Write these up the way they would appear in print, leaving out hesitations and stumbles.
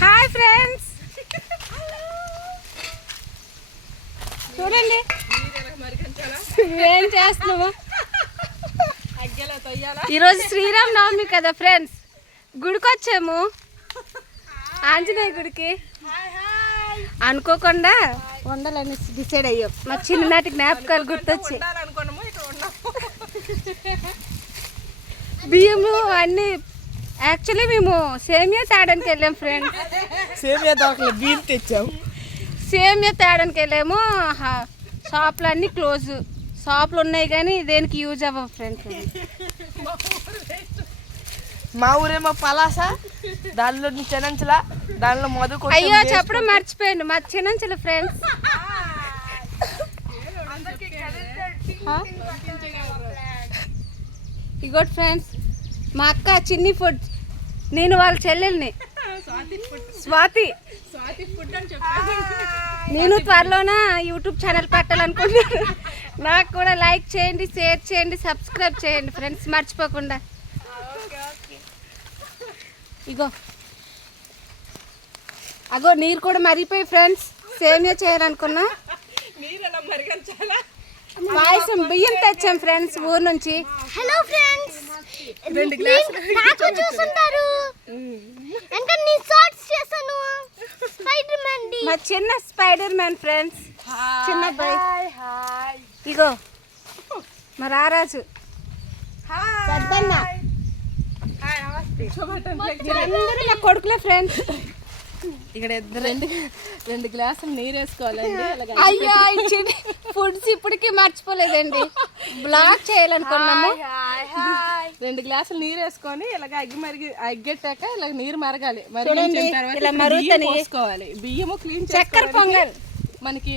Hi friends, చూడండి ఏం చేస్తున్నాము. ఈరోజు శ్రీరామ్ నవమి కదా ఫ్రెండ్స్, గుడికి వచ్చాము, ఆంజనేయ గుడికి. అనుకోకుండా వండాలని డిసైడ్ అయ్యాం. మా చిన్ననాటి జ్ఞాపకాలు గుర్తొచ్చి బియ్యము అన్నీ. యాక్చువల్లీ మేము సేమియా తేడానికి వెళ్ళాం ఫ్రెండ్స్. సేమియా దొరకలేదు, బియ్యం తెచ్చాము. సేమియా తేడానికి వెళ్ళాము. షాపులు అన్నీ క్లోజ్. షాపులు ఉన్నాయి కానీ దేనికి యూజ్ అవ్వవు ఫ్రెండ్స్. మా ఊరేమో పలాస, దానిలో చెనంచల, దానిలో మధు. అయ్యో చెప్పడం మర్చిపోయాను, మా చిన్నంచల ఫ్రెండ్స్. ఇగోట్ ఫ్రెండ్స్, మా అక్క చిన్ని ఫుడ్, నేను వాళ్ళ చెల్లెల్ని స్వాతి. నేను త్వరలోన యూట్యూబ్ ఛానల్ పెట్టాలనుకుంటున్నాను. నాకు కూడా లైక్ చేయండి, షేర్ చేయండి, సబ్స్క్రైబ్ చేయండి ఫ్రెండ్స్ మర్చిపోకుండా. ఇగో అగో నీరు కూడా మరిగిపోయి ఫ్రెండ్స్. సేమియా చేయాలనుకున్నా, పాయసం బియ్యం తెచ్చాం ఫ్రెండ్స్ ఊరు నుంచి. హలో ఫ్రెండ్స్, నాకు చూస్తుంటారు. ఇంకా నీ షార్ట్స్ చేశాను, స్పైడర్ మ్యాన్ ది. మా చిన్న స్పైడర్ మ్యాన్ ఫ్రెండ్స్, చిన్న అబ్బాయి. ఇగో మా రారాజు పెద్దన్న. అందరూ నా కొడుకులే ఫ్రెండ్స్. ఇక్కడ రెండు గ్లాసులు నీరు వేసుకోవాలండి. అయ్యో ఫుడ్స్ ఇప్పటికీ మర్చిపోలేదండి, బ్లాక్ చేయాలనుకున్నాము. 2 గ్లాసులు నీరు వేసుకొని ఇలాగ అగ్గెట్టాక ఇలా నీరు మరగాలి. ఇలా మరుగుతని పోసుకోవాలి. బియ్యము క్లీన్ చక్కెర పొంగల్. మనకి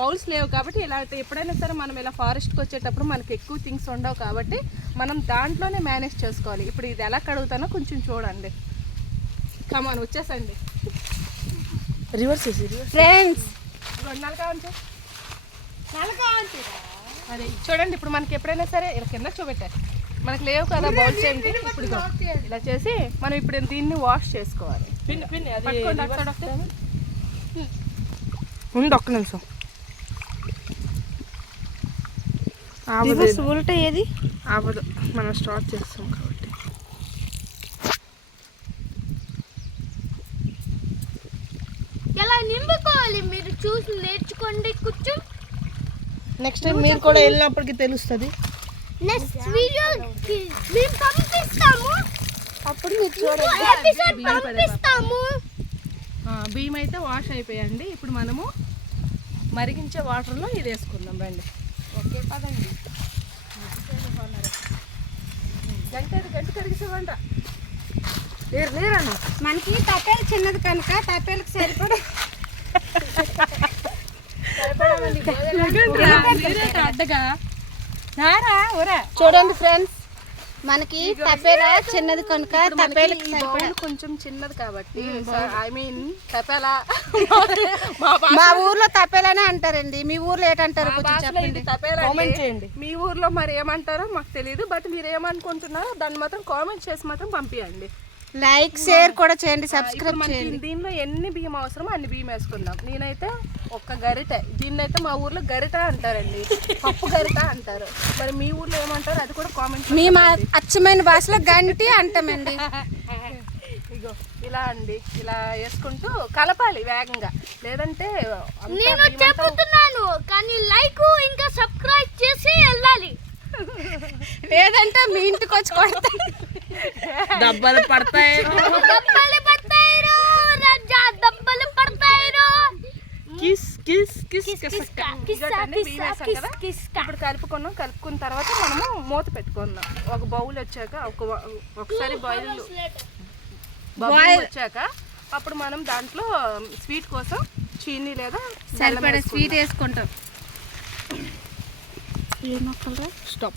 బౌల్స్ లేవు కాబట్టి ఇలా ఎప్పుడైనా సరే మనం ఇలా ఫారెస్ట్కి వచ్చేటప్పుడు మనకి ఎక్కువ థింగ్స్ ఉండవు కాబట్టి మనం దాంట్లోనే మేనేజ్ చేసుకోవాలి. ఇప్పుడు ఇది ఎలా కడుగుతానో కొంచెం చూడండి. కమాన్ వచ్చేసండి, రివర్స్ ఫ్రెండ్స్. అదే చూడండి, ఇప్పుడు మనకి ఎప్పుడైనా సరే ఇలా కింద చూపెట్టారు, మనకి లేవు కదా బౌల్స్ ఏంటి. ఇప్పుడు ఇలా చేసి మనం ఇప్పుడు దీన్ని వాష్ చేసుకోవాలి. ఒక్క నిమిషం. ఉల్టా ఏది ఆపదు, మనం స్టార్ట్ చేస్తాం కాబట్టి. ఎలా నింపుకోవాలి మీరు చూసి నేర్చుకోండి కొంచెం. నెక్స్ట్ టైం మీరు కూడా వెళ్ళినప్పటికీ తెలుస్తుంది. నెక్స్ట్ వీడియో మేము పంపిస్తాము, అప్పుడు మీరు చూడండి. ఎపిసోడ్ పంపిస్తాము. బియ్యం అయితే వాష్ అయిపోయండి. ఇప్పుడు మనము మరిగించే వాటర్లో ఇది వేసుకుందాం రండి. ఓకే పదండి. గంట కడిగిసేవంట లేరన్నా. మనకి తప్పేలు చిన్నది కనుక తప్పేలకు సరిపడ చూడండి ఫ్రెండ్స్, మనకి తప్పేలా చిన్నది కనుక తప్పేలకు సరిపడ. కొంచెం చిన్నది కాబట్టి ఐ మీన్ తప్పేలా మా ఊర్లో తప్పేలానే అంటారండి. మీ ఊర్లో ఏంటంటారు కొంచెం చెప్పండి, కామెంట్ చేయండి. మీ ఊర్లో మరి ఏమంటారో మాకు తెలియదు, బట్ మీరు ఏమనుకుంటున్నారో దాన్ని మాత్రం కామెంట్ చేసి మాత్రం పంపించండి. లైక్ షేర్ కూడా చేయండి, సబ్స్క్రైబ్ చేయండి. దీనిలో ఎన్ని బియ్యం అవసరమో అన్ని బియ్యం వేసుకుందాం. నేనైతే ఒక్క గరిట, దీన్నైతే మా ఊర్లో గరిట అంటారండి, పప్పు గరిట అంటారు. మరి మీ ఊర్లో ఏమంటారు అది కూడా కామెంట్. మీ అచ్చమైన భాషలో గంటి అంటామండి. ఇగో ఇలా అండి, ఇలా వేసుకుంటూ కలపాలి వేగంగా, లేదంటే నేను చెప్తున్నాను కానీ లైక్ ఇంకా సబ్స్క్రైబ్ చేసి వెళ్ళాలి, లేదంటే మీ ఇంటికి వచ్చి కొడతాను. దెబ్బలు పడతాయి. ఇప్పుడు కలుపుకున్న తర్వాత మనము మూత పెట్టుకుందాం. ఒక బౌల్ వచ్చాక ఒకసారి బాయిల్ వచ్చాక అప్పుడు మనం దాంట్లో స్వీట్ కోసం చీనీ లేదా సరిపడే స్వీట్ వేసుకుంటాం. స్టాప్.